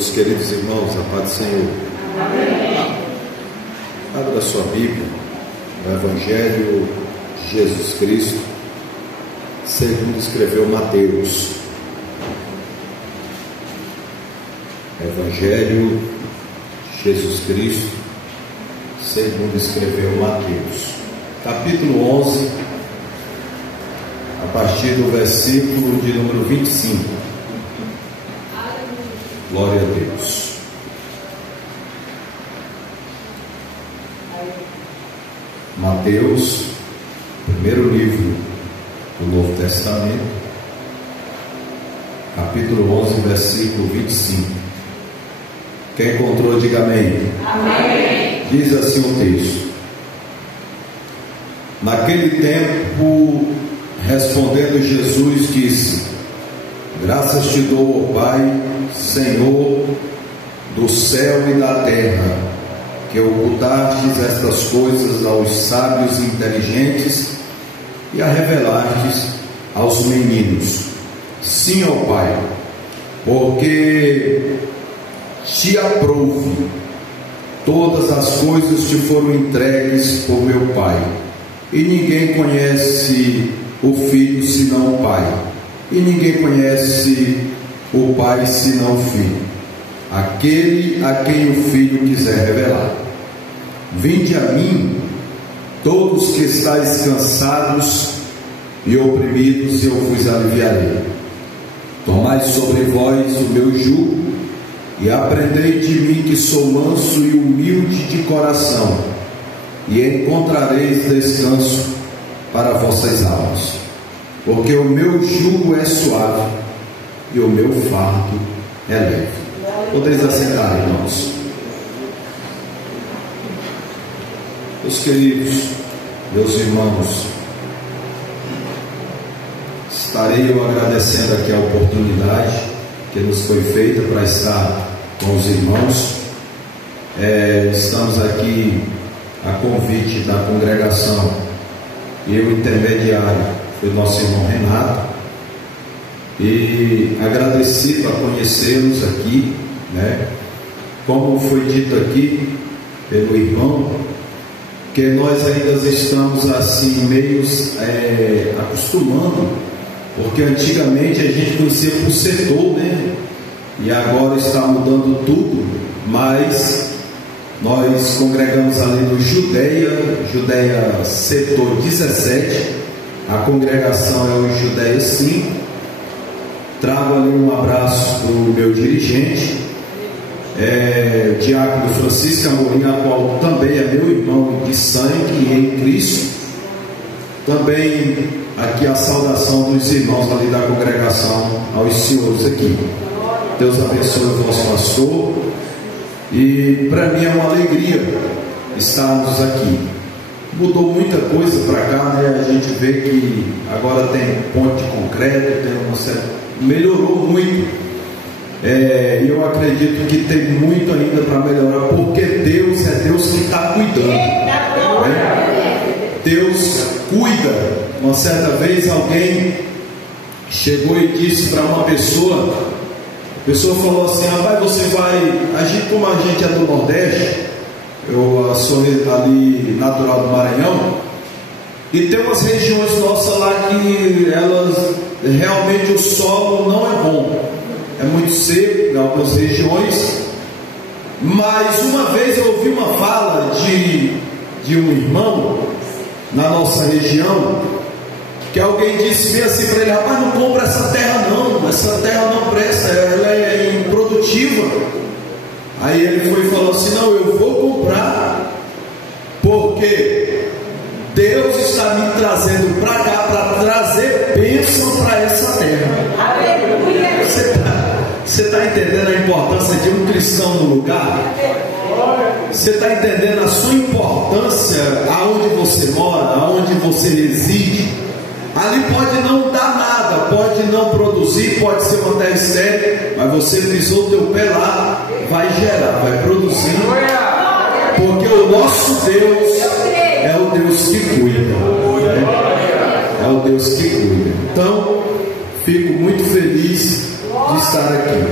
Meus queridos irmãos, a paz do Senhor. Amém. Abra a sua Bíblia no Evangelho de Jesus Cristo, segundo escreveu Mateus. Evangelho de Jesus Cristo, segundo escreveu Mateus, capítulo 11, a partir do versículo de número 25. Glória a Deus. Mateus, primeiro livro do Novo Testamento, capítulo 11, versículo 25. Quem encontrou, diga amém. Amém. Diz assim o texto: Naquele tempo, respondendo Jesus, disse: Graças te dou, ó Pai, Senhor do céu e da terra, que ocultastes estas coisas aos sábios e inteligentes e a revelastes aos meninos. Sim, ó Pai, porque te aprouve, todas as coisas te foram entregues por meu Pai, e ninguém conhece o Filho senão o Pai, e ninguém conhece o Pai senão o Filho, aquele a quem o Filho quiser revelar. Vinde a mim, todos que estáis cansados e oprimidos, e eu vos aliviarei. Tomai sobre vós o meu jugo, e aprendei de mim, que sou manso e humilde de coração, e encontrareis descanso para vossas almas, porque o meu jugo é suave e o meu fardo é leve. Podeis assentar, irmãos. Meus queridos, meus irmãos, estarei eu agradecendo aqui a oportunidade que nos foi feita para estar com os irmãos. Estamos aqui a convite da congregação, e o intermediário foi nosso irmão Renato, e agradecido a conhecê-los aqui, né? Como foi dito aqui pelo irmão, que nós ainda estamos assim meios acostumando, porque antigamente a gente conhecia por setor, né? E agora está mudando tudo, mas nós congregamos ali no Judéia setor 17, a congregação é o Judéia 5. Trago ali um abraço para o meu dirigente, Diácono Francisco Amorim, a qual também é meu irmão de sangue em Cristo. Também aqui a saudação dos irmãos ali da congregação aos senhores aqui. Deus abençoe o vosso pastor, e para mim é uma alegria estarmos aqui. Mudou muita coisa para cá, né? A gente vê que agora tem ponte de concreto, tem uma certa... melhorou muito, e eu acredito que tem muito ainda para melhorar, porque Deus é Deus que está cuidando, né? Deus cuida. Uma certa vez alguém chegou e disse para uma pessoa, a pessoa falou assim: rapaz, você vai agir como a gente é do Nordeste, eu sou ali natural do Maranhão, e tem umas regiões nossas lá que elas realmente o solo não é bom, é muito seco em algumas regiões. Mas uma vez eu ouvi uma fala de um irmão na nossa região, que alguém disse bem assim para ele: rapaz, não compra essa terra não, essa terra não presta, ela é improdutiva. Aí ele foi e falou assim: não, eu vou comprar, porque Deus está me trazendo para cá para trazer bênção para essa terra. Você está entendendo a importância de um cristão no lugar? Você está entendendo a sua importância aonde você mora, aonde você reside? Ali pode não dar nada, pode não produzir, pode ser uma terra estéril, mas você pisou o teu pé lá, vai gerar, vai produzir, porque o nosso Deus é o Deus que cuida, né? É o Deus que cuida. Então, fico muito feliz de estar aqui.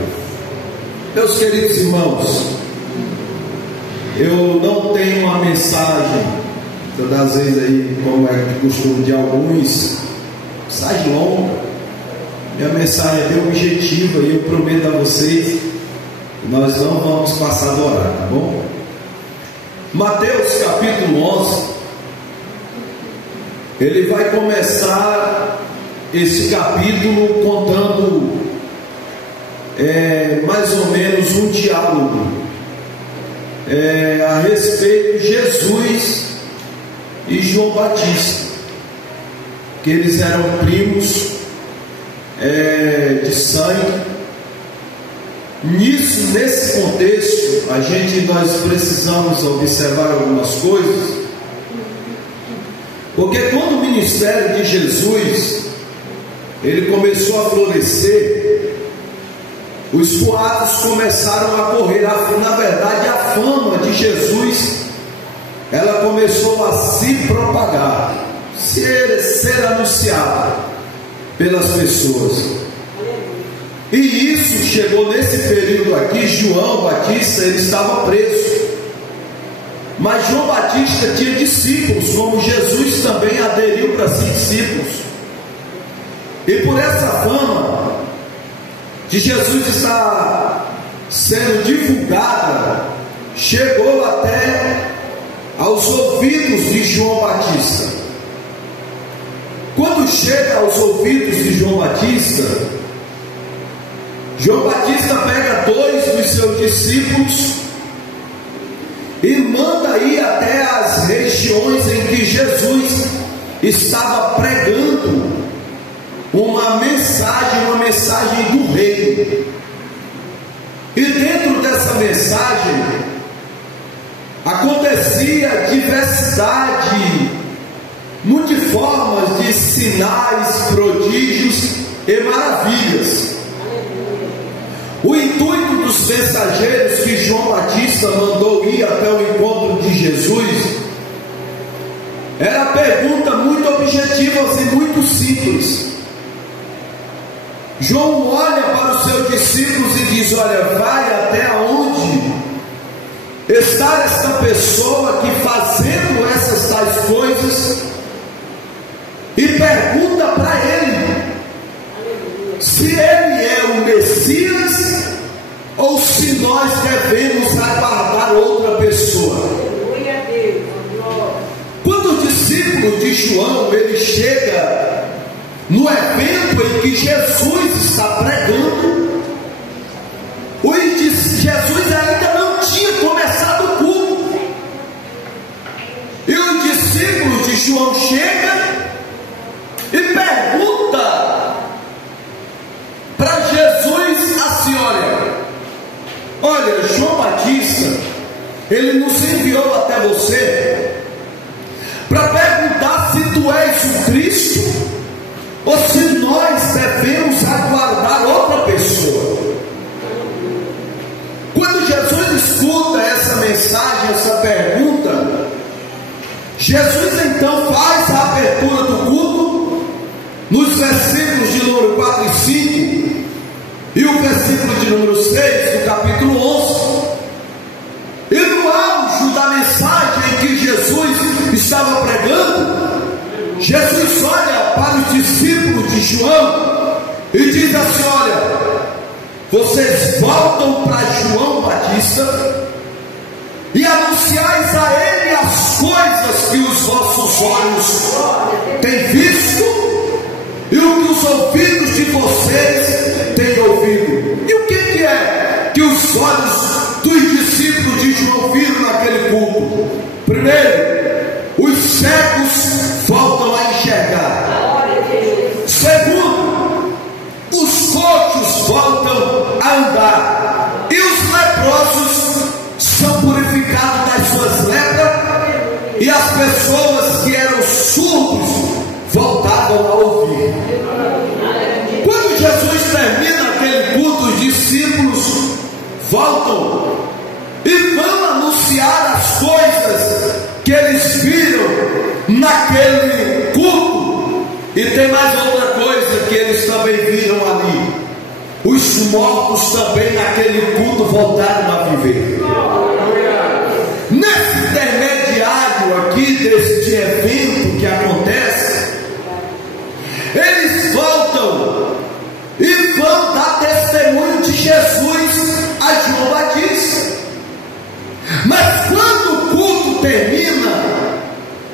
Meus queridos irmãos, eu não tenho uma mensagem, todas as vezes aí, como é de costume de alguns, mensagem longa. Minha mensagem é bem objetiva e eu prometo a vocês que nós não vamos passar do horário, tá bom? Mateus capítulo 11, ele vai começar esse capítulo contando mais ou menos um diálogo a respeito de Jesus e João Batista, que eles eram primos de sangue. Nesse contexto, nós precisamos observar algumas coisas, porque quando o ministério de Jesus ele começou a florescer, os boatos começaram a correr. Na verdade, a fama de Jesus ela começou a se propagar, ser anunciada pelas pessoas. E isso chegou nesse período aqui. João Batista ele estava preso, mas João Batista tinha discípulos, como Jesus também aderiu para si discípulos. E por essa fama de Jesus estar sendo divulgada, chegou até aos ouvidos de João Batista. Quando chega aos ouvidos de João Batista pega 2 dos seus discípulos e manda ir até as regiões em que Jesus estava pregando uma mensagem do reino. E dentro dessa mensagem acontecia diversidade, multiformas de sinais, prodígios e maravilhas. O intuito dos mensageiros que João Batista mandou ir até o encontro de Jesus era pergunta muito objetivas e muito simples. João olha para os seus discípulos e diz: olha, vai até onde está esta pessoa que fazendo essas tais coisas, e pergunta para ele se ele é o Messias ou se nós devemos aguardar outra pessoa. Quando o discípulo de João ele chega no evento em que Jesus está pregando, Jesus ainda não tinha começado o culto, e o discípulo de João chega e pergunta para Jesus assim: olha, João Batista ele nos enviou até você para perguntar se tu és o Cristo ou se nós devemos aguardar outra pessoa. Quando Jesus escuta essa mensagem, essa pergunta, Jesus então faz a abertura do culto nos versículos de número 4 e 5 e o versículo de número 6 do capítulo 11. E no auge da mensagem em que Jesus estava pregando, Jesus olha para os discípulos de João e diz assim: olha, vocês voltam para João Batista e anunciais a ele as coisas que os vossos olhos têm visto e o que os ouvidos de vocês têm ouvido. E o que é que os olhos dos discípulos de João viram naquele culto? Primeiro, os cegos voltam a enxergar. Segundo, os coxos voltam a andar, e os leprosos são purificados das suas lepras, e as pessoas que eram surdos voltavam a ouvir. Quando Jesus termina aquele culto, os discípulos voltam e vão anunciar as coisas que eles viram naquele culto. E tem mais outra coisa que eles também viram ali. os mortos também naquele culto voltaram a viver. Nesse intermediário aqui deste evento que acontece, eles voltam e vão dar testemunho de Jesus a João Batista. Mas quando o culto termina,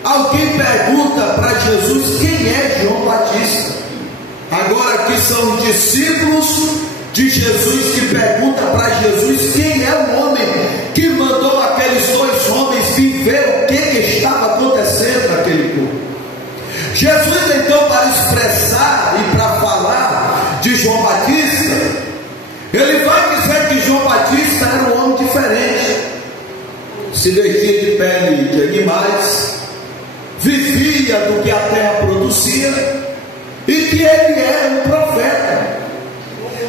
alguém pergunta para Jesus quem é João Batista. Agora aqui são os discípulos de Jesus que perguntam para Jesus quem é o homem que mandou aqueles dois homens vir ver o que estava acontecendo naquele culto. Jesus então, para expressar e para falar de João Batista, ele vai dizer que João Batista era um homem diferente, se vestia de pele de animais, vivia do que a terra produzia, e que ele era um profeta,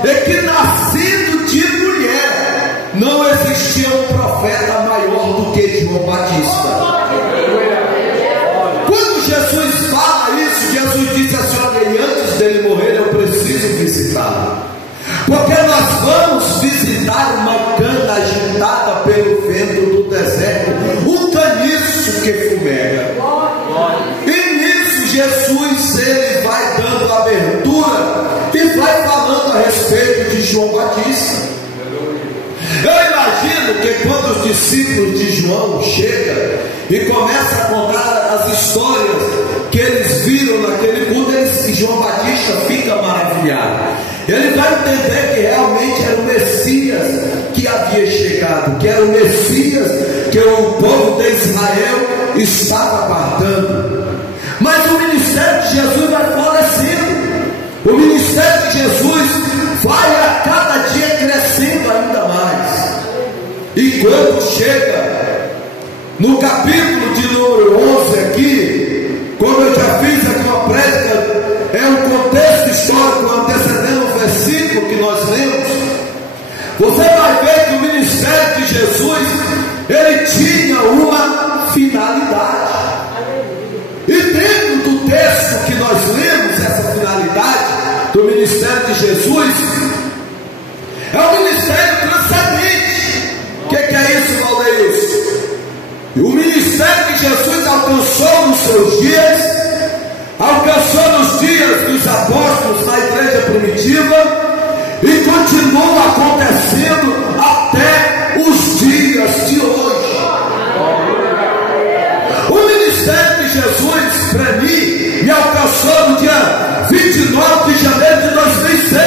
e que nascido de mulher não existia um profeta maior do que João Batista. Quando Jesus fala isso, Jesus disse assim: olha, e antes dele morrer eu preciso visitá-lo, porque nós vamos visitar uma cana agitada pelo vento do deserto, um caniço que fumega. E nisso Jesus ele vai dando abertura e vai falando a respeito de João Batista. Eu imagino que quando os discípulos de João chegam e começam a contar as histórias que eles viram naquele culto, João Batista fica maravilhado. Ele vai entender que realmente era o Messias que havia chegado, que era o Messias que o povo de Israel estava aguardando. Mas o ministério de Jesus vai florescendo. O ministério de Jesus vai a cada dia crescendo ainda mais. E quando chega no capítulo de número 11 aqui, como eu já fiz aqui uma prédica, é um contexto histórico antecedendo o versículo que nós lemos, você vai ver que o ministério de Jesus, ele tinha uma finalidade. E dentro do texto que nós lemos, essa finalidade do ministério de Jesus, é um ministério transcendente. O que é isso, Valdeir? O ministério de Jesus alcançou nos seus dias, alcançou nos dias dos apóstolos na igreja primitiva e continua acontecendo até os dias de hoje. O ministério de Jesus, para mim, me alcançou no dia 29 de janeiro de 2006.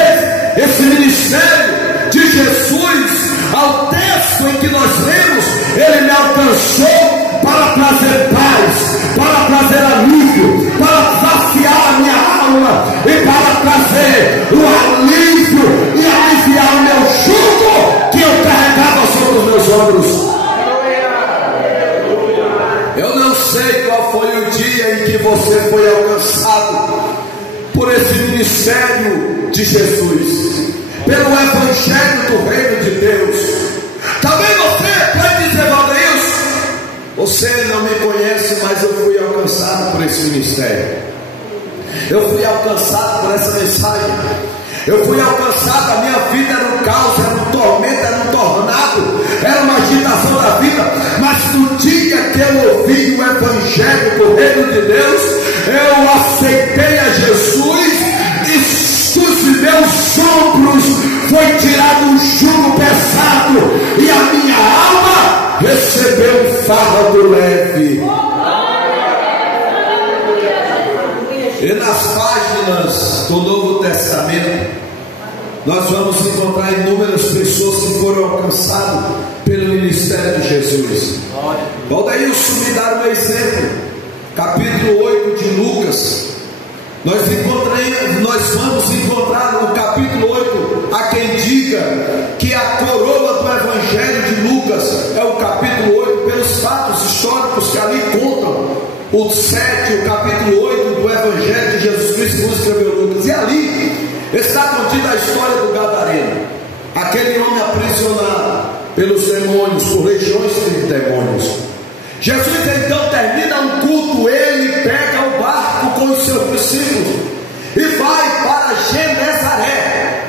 Esse ministério de Jesus, ao texto em que nós lemos, ele me alcançou para trazer paz, para trazer alívio, para saciar a minha alma e para trazer o alívio e aliviar o meu jugo que eu carregava sobre os meus ombros. Eu não sei qual foi o dia em que você foi alcançado por esse ministério de Jesus, pelo Evangelho do Reino de Deus. Talvez você vai dizer, Valdeir, você não me conhece, mas eu fui alcançado por esse ministério. Eu fui alcançado por essa mensagem. Eu fui alcançado, a minha vida era um caos, era um tormento, era um tornado, era uma agitação da vida. Mas no dia que eu ouvi o Evangelho do Reino de Deus, eu aceitei a Jesus e dos meus ombros foi tirado um jugo pesado e a minha alma recebeu um fardo leve. E nas páginas do Novo Testamento nós vamos encontrar inúmeras pessoas que foram alcançadas pelo ministério de Jesus. Valdeilson me dá um exemplo. Capítulo 8 de Lucas. Nós vamos encontrar no capítulo 8 a quem diga que a coroa do Evangelho de Lucas é o capítulo 8, pelos fatos históricos que ali contam o 7, o capítulo 8 do Evangelho de Jesus Cristo, que escreveu Lucas. E ali está contida a história do Gadareno, aquele homem aprisionado pelos demônios, por legiões de demônios. Jesus então termina um culto, ele pega o barco com os seus discípulos e vai para Genezaré,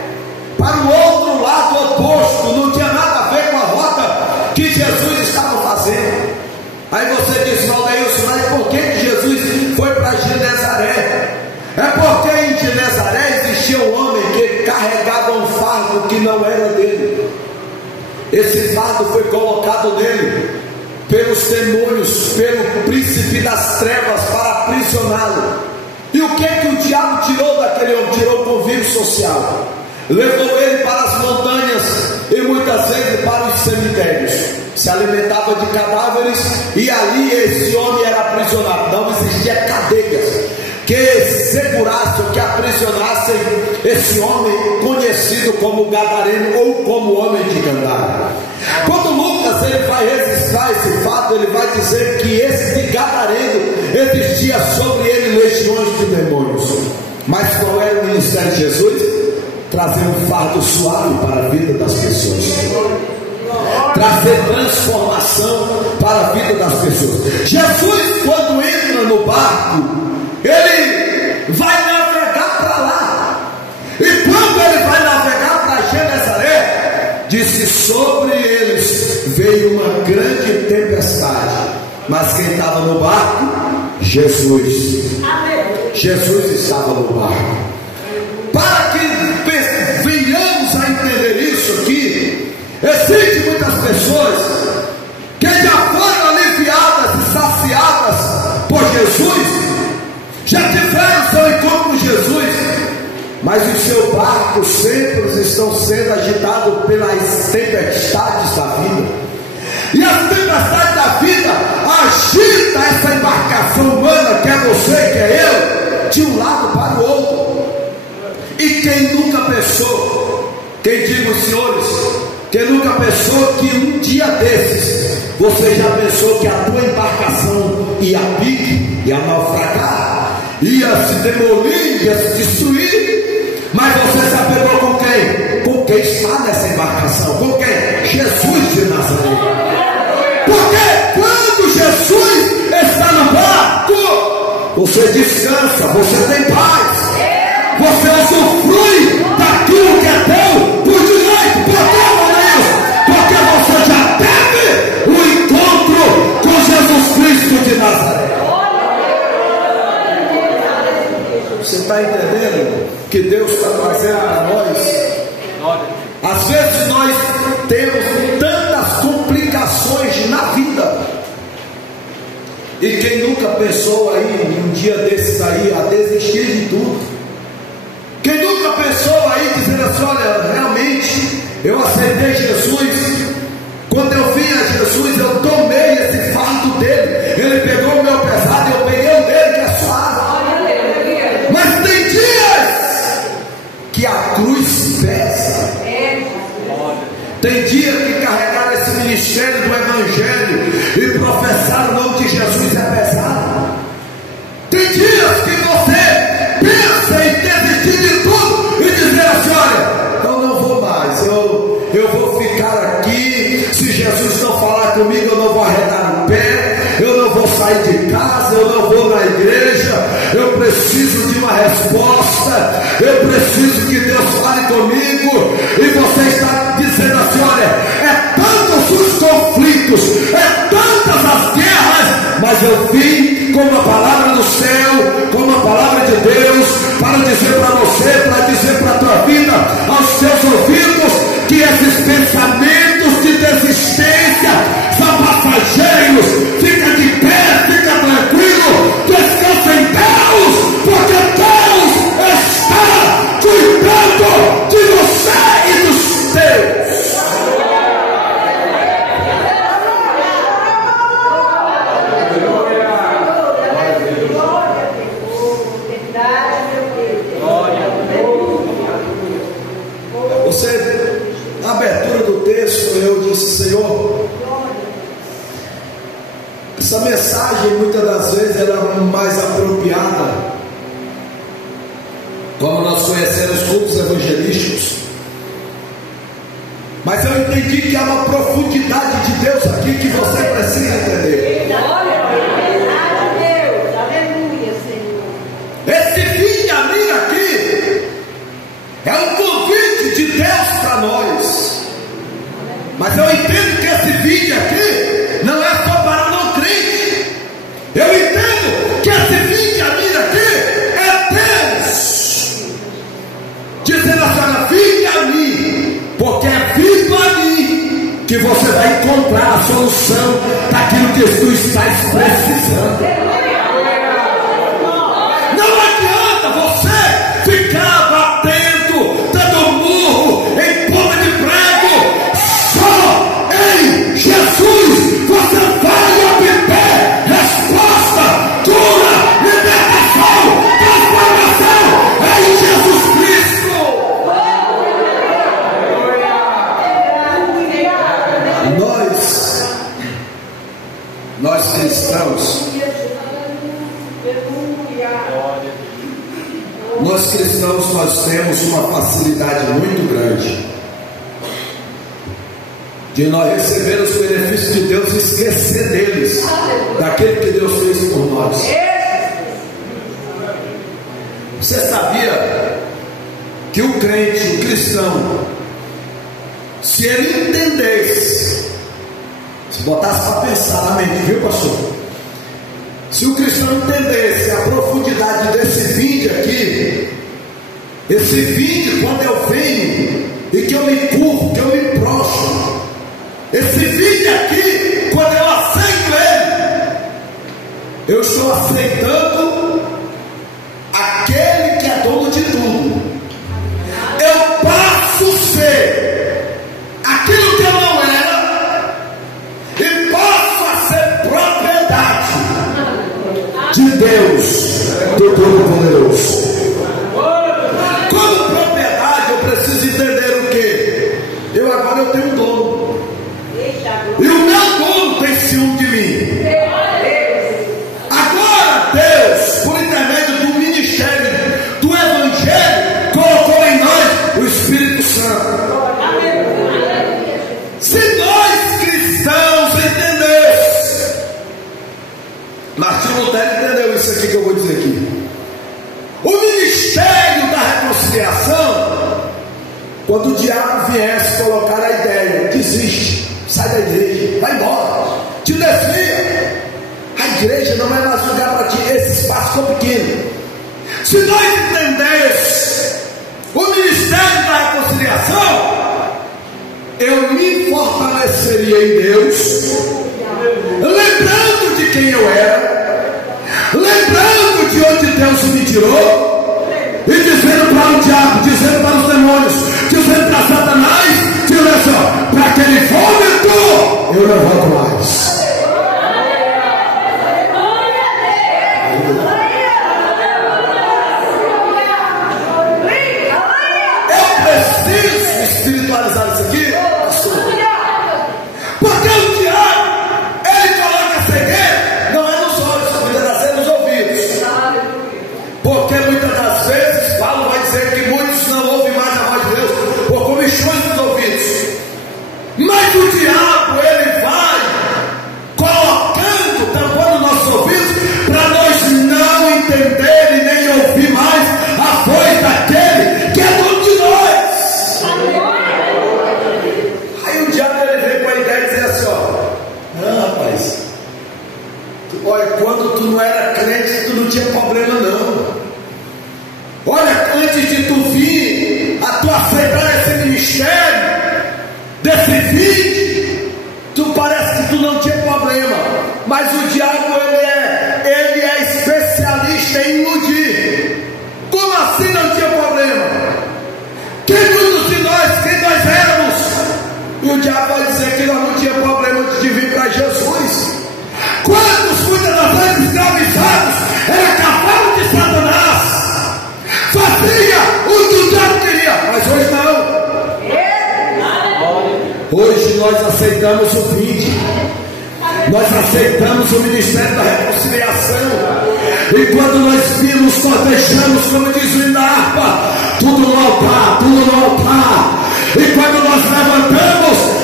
para o outro lado oposto, não tinha nada a ver com a rota que Jesus estava fazendo. Aí você diz, Valdeilson, mas por que Jesus foi para Genezaré? É porque em Genezaré existia um homem que carregava um fardo que não era dele. Esse fardo foi colocado nele pelos demônios, pelo príncipe das trevas, para aprisioná-lo. E o que o diabo tirou daquele homem? Tirou o convívio social, levou ele para as montanhas e muitas vezes para os cemitérios, se alimentava de cadáveres, e ali esse homem era aprisionado. Não existia cadeias que segurassem, que aprisionassem esse homem conhecido como Gadareno ou como homem de Gadara. Quando Lucas ele vai registrar esse fato, ele vai dizer que esse de Gadareno existia sobre ele legiões de demônios. Mas qual era o ministério de Jesus? Trazer um fardo suave para a vida das pessoas, trazer transformação para a vida das pessoas. Jesus, quando entra no barco, ele vai navegar para lá, e quando ele vai navegar para Genezaré, disse: sobre eles veio uma grande tempestade, mas quem estava no barco? Jesus. Jesus estava no barco. Para que venhamos a entender isso aqui, existem muitas pessoas que já foram aliviadas e saciadas por Jesus, já tiveram seu encontro com Jesus, mas o seu barco sempre estão sendo agitado pelas tempestades da vida. E as tempestades da vida agita essa embarcação humana, que é você, que é eu, de um lado para o outro. E quem nunca pensou, quem diga os senhores, quem nunca pensou que um dia desses você já pensou que a tua embarcação ia a pique, ia naufragar, ia se demolir, ia se destruir, mas você se apegou com quem? Com quem está nessa embarcação? Com quem? Jesus de Nazaré. Porque quando Jesus está no barco, você descansa, você tem paz, você usufrui daquilo que é teu por direito. Por que, Deus? Porque você já teve o encontro com Jesus Cristo de Nazaré. Você está entendendo que Deus está trazendo para nós? Às vezes nós temos tantas complicações na vida, e quem nunca pensou aí, um dia desses aí, a desistir de tudo? Quem nunca pensou aí, dizendo assim: olha, realmente eu aceitei Jesus, quando eu vim a Jesus eu tomei esse fardo dele, ele pegou o meu pesado, eu peguei o dele que é suave. Mas tem dias que a cruz pesa, tem dia que carregar esse ministério do Evangelho e professar o nome de Jesus é pesado. Tem dias que você pensa em desistir de tudo e dizer assim: olha, eu não vou mais, eu vou ficar aqui. Se Jesus não falar comigo, eu não vou arredar o pé, eu não vou sair de casa, eu não vou na igreja. Eu preciso de uma resposta, eu preciso que Deus fale comigo. E você está dizendo assim: olha, é tantos os conflitos, é tantas as guerras, mas eu vim com a palavra do céu, com a palavra de Deus, para dizer para você, para dizer para a tua vida, aos seus ouvidos, que esses pensamentos de desistência são passageiros. Fica de pé, fica tranquilo, descansa em Deus, porque Deus está cuidando de você e dos teus. Você, na abertura do texto, eu disse: Senhor, essa mensagem muitas das vezes era mais apropriada como nós conhecemos cultos evangelísticos, mas eu entendi que há uma profundidade de Deus aqui que você precisa entender. Esse fim de amigo aqui é um convite de Deus entendo que esse vídeo aqui não é só para não crente. Eu entendo que esse vídeo aqui é Deus dizendo a senhora: vinde a mim, porque é vindo a mim que você vai encontrar a solução daquilo que tu estás precisando. Não adianta você ficar batendo, dando murro em ponta de prego. Só em Jesus você vai obter resposta, cura, libertação, transformação. É em Jesus Cristo. Nós cristãos, nós temos uma facilidade muito grande de nós receber os benefícios de Deus e esquecer deles, daquele que Deus fez por nós. Você sabia que o crente, o cristão, se ele entendesse, se botasse para pensar na mente, viu, pastor? Se o cristão entendesse a profundidade desse vídeo aqui, esse vídeo, quando eu venho e que eu me curvo, que eu me prostro, esse vídeo aqui, quando eu aceito ele, eu estou aceitando aquele que é dono de tudo. Eu passo a ser aquilo que eu não era e passo a ser propriedade de Deus, do Todo-Poderoso. Como propriedade, eu preciso entender o quê? Agora eu tenho um dono, e o meu dono tem ciúme de mim. Agora Deus, por intermédio do ministério do Evangelho, colocou em nós o Espírito Santo. Se nós cristãos entendemos, Martinho Lutero entendeu isso aqui que eu vou dizer aqui. O ministério da reconciliação, quando o diabo viesse colocar a ideia: desiste, sai da igreja, vai embora, te desvia, a igreja não é mais lugar para ti, esse espaço ficou pequeno. Se nós entendemos o ministério da reconciliação, eu me fortaleceria em Deus, lembrando de quem eu era, lembrando de onde Deus me tirou, e dizendo para o diabo, dizendo para os demônios, dizendo para Satanás, olha só, para aquele vômito eu não volto mais. Eu preciso espiritualizar isso aqui, pastor, porque o diabo, ele coloca cegueira, não é nos olhos, muitas das vezes nos ouvidos, porque muitas das vezes Paulo vai dizer que muitos não ouvem mais a voz de Deus por comichões dos ouvidos. Mas o diabo, ele vai colocando, tampando nossos ouvidos, para nós não entender e nem ouvir mais a voz daquele que é dono de nós. Aí o diabo, ele vem com a ideia de dizer assim: ó, não, rapaz, olha, quando tu não era crente, tu não tinha problema não. Olha, antes de tu vir a tu aceitar esse ministério, desse vídeo, tu parece que tu não tinha problema, mas o diabo, ele é especialista em iludir. Como assim não tinha problema? Quem nós éramos? E o diabo vai dizer que nós não tínhamos problema de vir para Jesus. Quantos, muitas das vezes, escravizados, era cavalo de Satanás, fazia o que o diabo queria, mas hoje não. Hoje nós aceitamos o vídeo, nós aceitamos o ministério da reconciliação, e quando nós vimos, nós deixamos, como diz o hino da harpa, tudo no altar, tudo no altar. E quando nós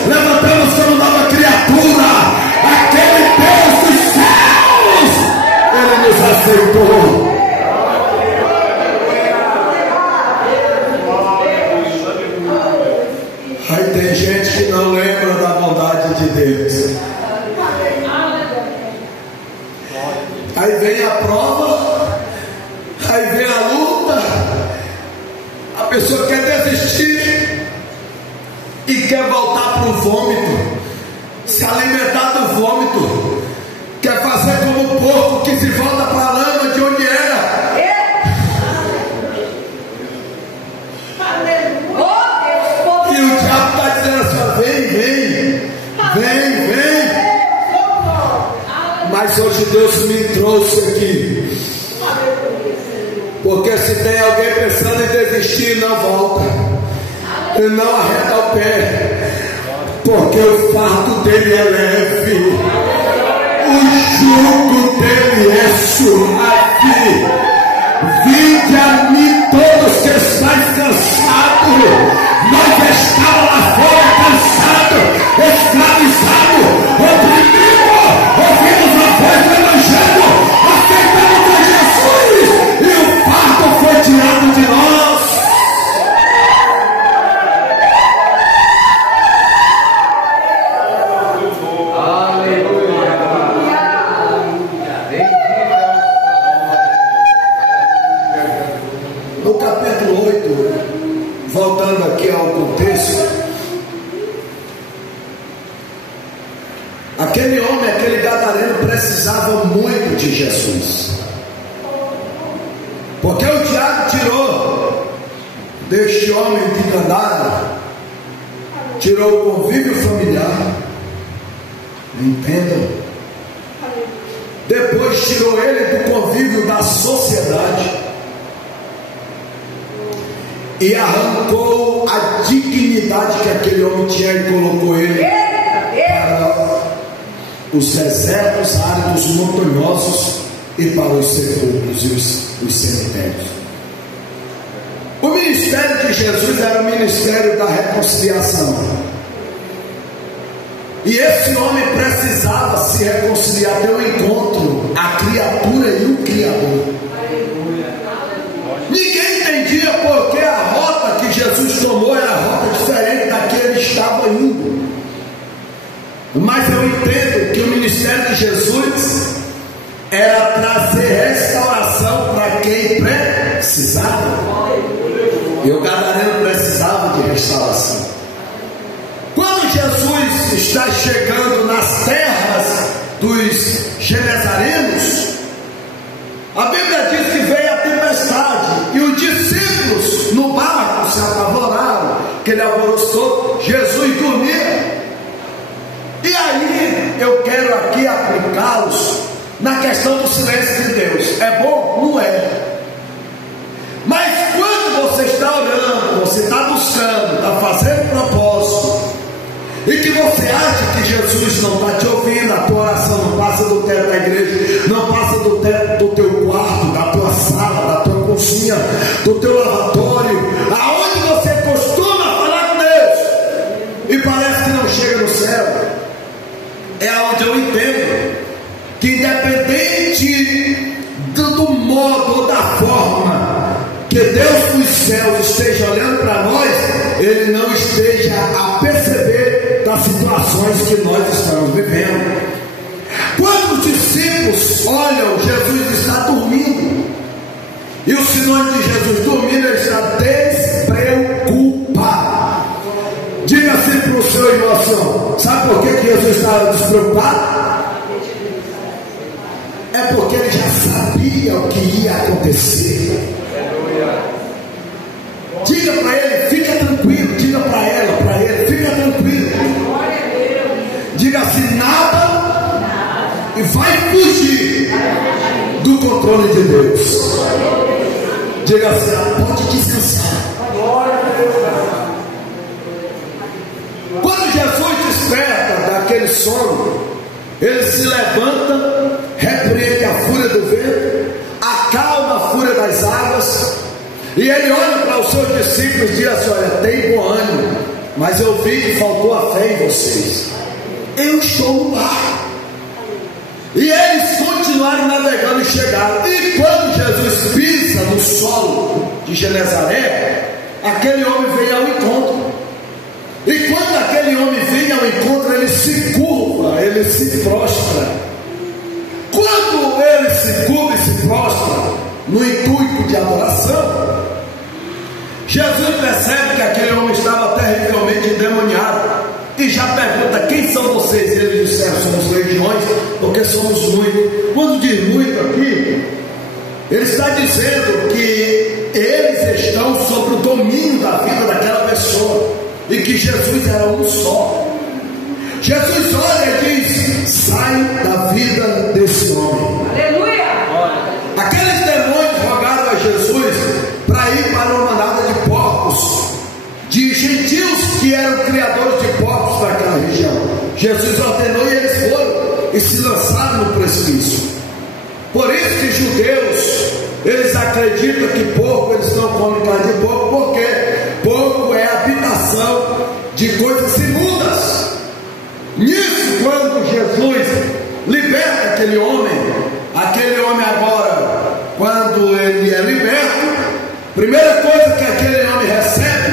levantamos como nova criatura, aquele Deus dos céus, ele nos aceitou. Aí tem gente que não lembra da bondade Deus. Aí vem a prova, aí vem a luta, a pessoa quer desistir e quer voltar para o vômito, se alimentar do vômito, quer fazer como o porco que se volta para a lama de onde era. E o diabo está dizendo assim: vem. Mas hoje Deus me trouxe aqui, porque se tem alguém pensando em desistir, não volta, e não arreta o pé, porque o fardo dele é leve, o jugo dele é suave. Vinde a mim todos que estáis cansados. Nós estávamos lá fora cansados, escravizados, oprimidos. Ouvimos a voz do Evangelho, aceitamos a Jesus e o fardo foi tirado de nós. No capítulo 8, voltando aqui ao contexto, aquele homem, aquele gadareno precisava muito de Jesus, porque o diabo tirou deste homem de Gadara, tirou o convívio familiar, entendam, depois tirou ele do convívio da sociedade e arrancou a dignidade que aquele homem tinha e colocou ele para os desertos, áridos, montanhosos e para os sepulcros e os cemitérios. O ministério de Jesus era o ministério da reconciliação, e esse homem precisava se reconciliar, ter um encontro, a criatura e o Criador. Ninguém entendia porque a rota que Jesus tomou era rota diferente da que ele estava indo. Mas eu entendo que o ministério de Jesus era trazer restauração para quem precisava. E o gadareno precisava de restauração. Quando Jesus está chegando nas terras dos genezarenos, a Bíblia diz que veio a tempestade e os discípulos no barco se apavoraram, que ele alvoroçou, Jesus dormia. E aí eu quero aqui aplicá-los na questão do silêncio de Deus. É bom? Não é. Mas quando você está orando, você está buscando, está fazendo propósito, e que você acha que Jesus não está te ouvindo, a tua oração não passa do teto da igreja, não passa do teto do teu quarto, da tua sala, da tua cozinha, do teu lavatório, aonde você costuma falar com Deus, e parece que não chega no céu. É onde eu entendo que independente do modo ou da forma que Deus dos céus esteja olhando para nós, Ele não esteja a perceber das situações que nós estamos vivendo. Quando os discípulos olham, Jesus está dormindo, e o sinônimo de Jesus dormindo, ele está despreocupado. Diga assim para o seu irmão: sabe por que Jesus estava despreocupado? É porque ele já sabia o que ia acontecer. Diga para ele: fica tranquilo. Diga para ela, para ele: fica tranquilo. Diga assim: nada e vai fugir do controle de Deus. Diga assim: pode descansar. Quando Jesus desperta daquele sono, ele se levanta, repreende a fúria do vento, acalma a fúria das águas, e ele olha para os seus discípulos e diz assim: olha, tem bom ânimo, mas eu vi que faltou a fé em vocês. Eu estou no mar. E eles continuaram navegando e chegaram. E quando Jesus pisa no solo de Genezaré, aquele homem veio ao encontro. E quando aquele homem vem ao encontro, ele se curva ele se prostra. Quando ele se curva e se prostra, no intuito de adoração, Jesus percebe que aquele homem estava terrivelmente endemoniado e já pergunta: quem são vocês? E eles disseram: somos legiões, porque somos muitos. Quando diz muito aqui, ele está dizendo que eles estão sob o domínio da vida daquela pessoa e que Jesus era um só. Jesus olha e diz: sai da vida desse homem. Aleluia! Aqueles demônios rogaram a Jesus para ir para uma manada de porcos, de gentios que eram criadores de porcos daquela região. Jesus ordenou e eles foram e se lançaram no precipício. Por isso que judeus, eles acreditam que porco, eles não comem carne de porco, porque porco é habitação de coisas imundas. Nisso, quando Jesus liberta aquele homem agora, quando ele é liberto, primeira coisa que aquele homem recebe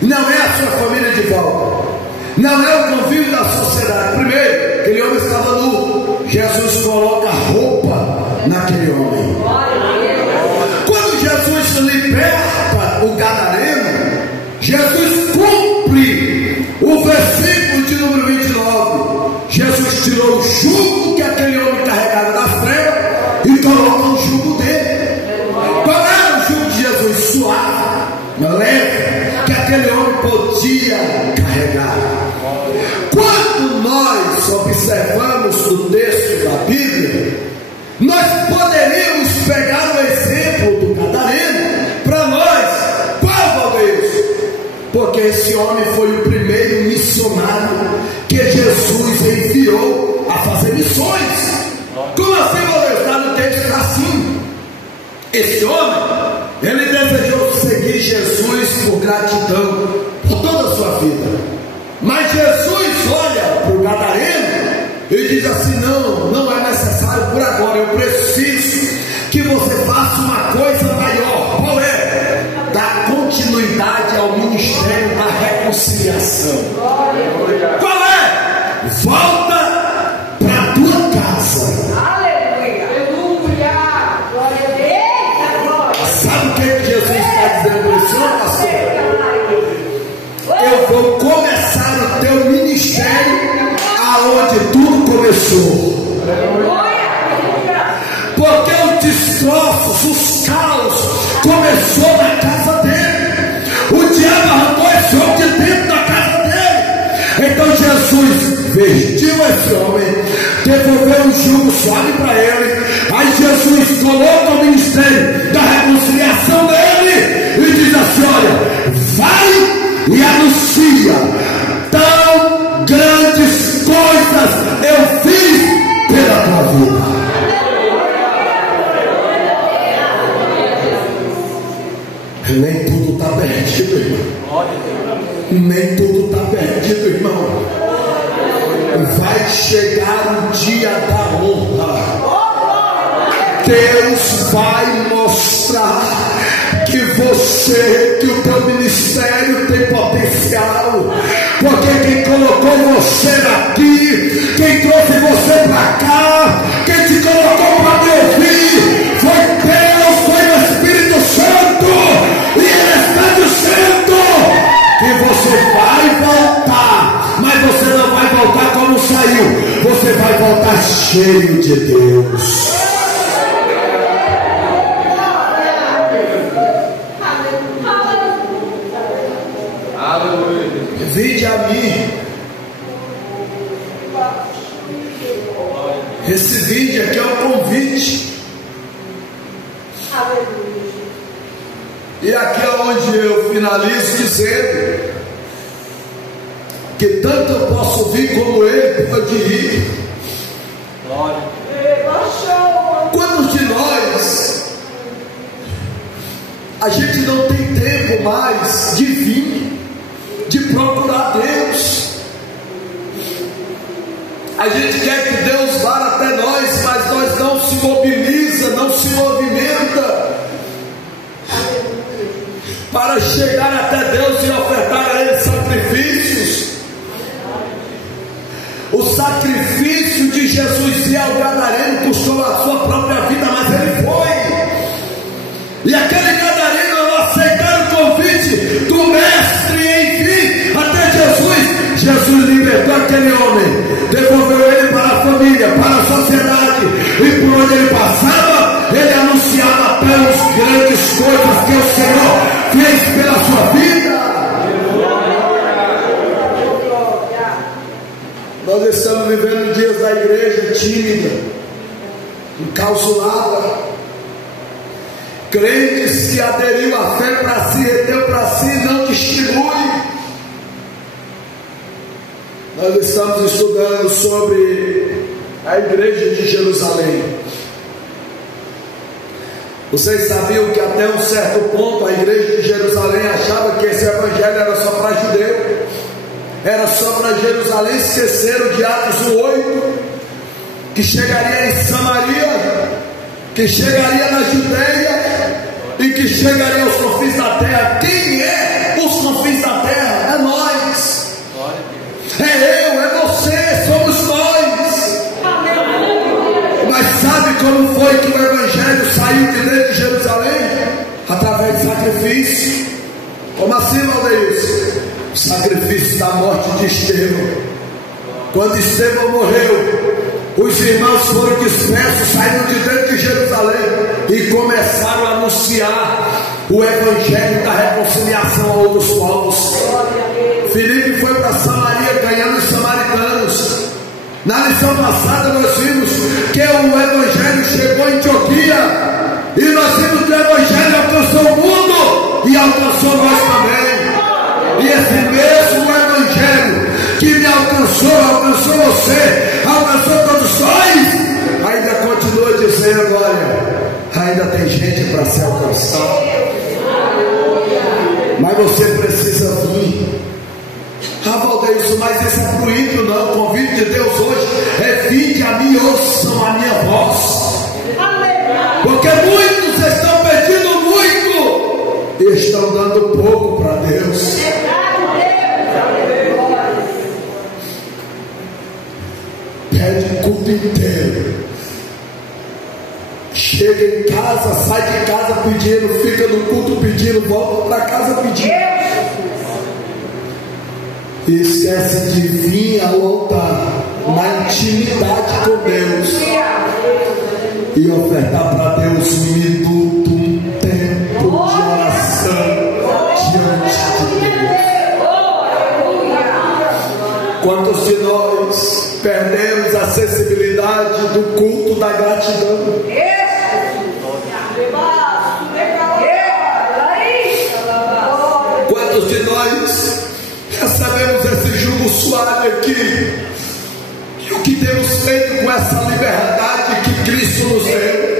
não é a sua família de volta, não é o convívio da sociedade. Primeiro, aquele homem estava nu. Jesus coloca roupa naquele homem. Quando Jesus liberta o gadareno, Jesus cumpre o versículo de número 29. Jesus tirou o jugo que aquele homem carregava das trevas e colocou o jugo dele. Qual era o jugo de Jesus? Suave, leve, que aquele homem podia carregar. Quando nós observamos o texto da Bíblia, nós poderíamos pegar o exemplo do gadareno para nós. Qual, Deus? Porque esse homem foi o primeiro missionário que Jesus enviou a fazer missões. Como assim, Deus? Está no texto assim. Esse homem, ele desejou seguir Jesus por gratidão por toda a sua vida. Mas Jesus olha para o gadareno e diz assim: não é necessário por agora, eu preciso que você faça uma coisa maior. Qual é? Dar continuidade ao ministério da reconciliação. Qual é? Volta para a tua casa. Aleluia! Glória a Deus! Sabe o que Jesus está dizendo para o senhor, pastor? Eu vou começar o teu ministério aonde tudo começou. Porque os destroços, os caos começou na casa dele. O diabo arrancou esse homem de dentro da casa dele. Então Jesus vestiu esse homem, devolveu um jugo suave para ele. Aí Jesus coloca o ministério da reconciliação dele e diz assim: olha, vai e anuncia, tão grandes coisas eu fiz pela tua vida. Nem tudo está perdido, irmão. Nem tudo está perdido, irmão. Vai chegar o dia da honra. Deus vai mostrar que o teu ministério tem potencial, porque quem colocou você aqui, quem trouxe você para cá, quem te colocou para me ouvir, foi Deus, foi o Espírito Santo, e Ele está dizendo que você vai voltar, mas você não vai voltar como saiu, você vai voltar cheio de Deus. Vinde a mim. Esse vídeo aqui é um convite. E aqui é onde eu finalizo dizendo que tanto eu posso ouvir como ele pode ir. Quantos de nós a gente não tem tempo mais de vir, de procurar Deus? A gente quer que Deus vá até nós, mas nós não se mobiliza, não se movimenta para chegar até Deus e ofertar a Ele sacrifícios. O sacrifício Jesus ia ao Gadareno, custou a sua própria vida, mas ele foi. E aquele Gadareno, ao aceitar o convite do mestre, enfim, até Jesus libertou aquele homem, devolveu ele para a família, para a sociedade, e por onde ele passava, ele anunciava pelas grandes coisas que o Senhor fez pela sua vida. Nós estamos vivendo dias da igreja tímida, enclausurada. Crentes que aderiu à fé para si, reteu para si, não distribui. Nós estamos estudando sobre a igreja de Jerusalém. Vocês sabiam que até um certo ponto a igreja de Jerusalém achava que esse evangelho era só para judeu, era só para Jerusalém. Esqueceram de Atos 8, que chegaria em Samaria, que chegaria na Judeia e que chegaria aos confins da terra. Quem é os confins da terra? É nós, é eu, é você, somos nós. Mas sabe como foi que o evangelho saiu de dentro de Jerusalém? Através de sacrifício. Como assim, Valdeir? O sacrifício da morte de Estevão. Quando Estevão morreu, os irmãos foram dispersos, saíram de dentro de Jerusalém e começaram a anunciar o evangelho da reconciliação a outros povos. Filipe foi para Samaria ganhando os samaritanos. Na lição passada nós vimos que o evangelho chegou em Antioquia, e nós vimos que o evangelho alcançou o mundo e alcançou nós também. E esse mesmo evangelho que me alcançou você, alcançou todos nós, ainda continua dizendo: olha, ainda tem gente para ser alcançada, mas você precisa vir. Valdeir, mas isso é para o ímpio? Não. O convite de Deus hoje é: vinde a mim, ouçam a minha voz. Porque muitos estão pedindo muito e estão dando pouco para Deus. Pede o culto inteiro, chega em casa, sai de casa pedindo, fica no culto pedindo, volta para casa pedindo. E esquece de vir ao altar na intimidade com Deus e ofertar para Deus um minuto, um tempo de oração diante de Deus. Quantos de nós perdemos a sensibilidade do culto da gratidão? Quantos de nós recebemos esse jugo suave aqui, e o que temos feito com essa liberdade que Cristo nos deu?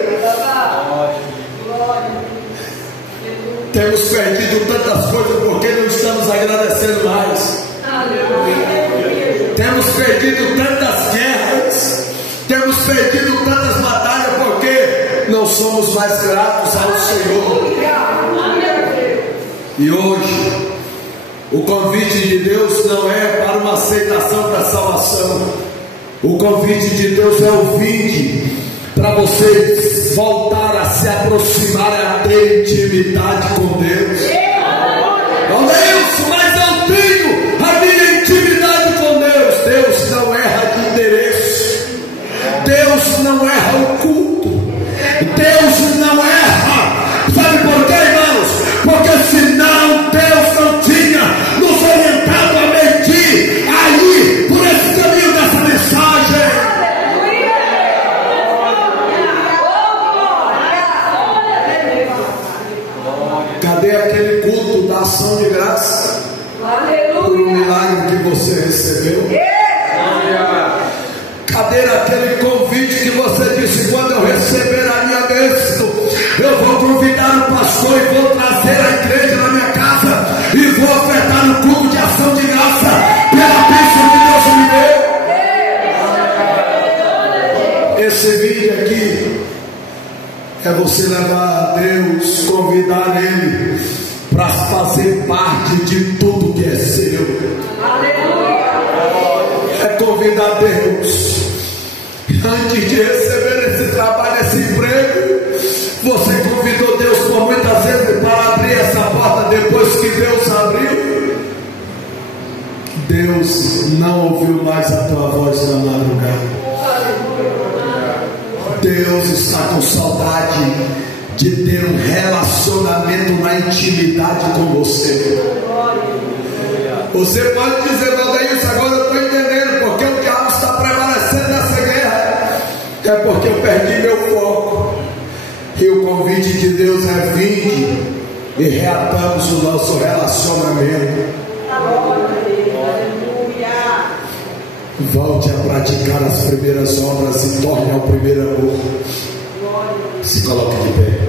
Temos perdido tantas coisas porque não estamos agradecendo mais. Temos perdido tantas guerras, temos perdido tantas batalhas porque não somos mais gratos ao Senhor. E hoje o convite de Deus não é para uma aceitação da salvação. O convite de Deus é o vinde para você voltar a se aproximar, a ter intimidade com Deus. Oh Deus, mas eu tenho a minha intimidade com Deus. Deus não erra de endereço. Deus não erra o culto. Deus não erra. Sabe por quê, irmãos? Porque senão Deus não tinha nos orientado a medir aí por esse caminho dessa mensagem. Cadê aquele culto da ação de graça? Por um milagre que você recebeu? Cadê aquele convite que você disse: quando eu receber a minha bênção, eu vou convidar o pastor e vou trazer a igreja na minha casa e vou ofertar no culto de ação de graça pela bênção que Deus me deu? Esse vídeo aqui é você levar a Deus, convidar Ele para fazer parte de tudo que é seu. É convidar Deus Antes de receber esse trabalho, esse emprego, você convidou Deus por muitas vezes para abrir essa porta. Depois que Deus abriu, Deus não ouviu mais a tua voz na madrugada. Deus está com saudade de ter um relacionamento na intimidade com você. Você pode dizer, Valdeir, agora eu estou entendendo porque o diabo está prevalecendo nessa guerra. É porque eu perdi meu foco. E o convite de Deus é: vinde e reatamos o nosso relacionamento. Volte a praticar as primeiras obras e torne ao primeiro amor. Se coloque de pé.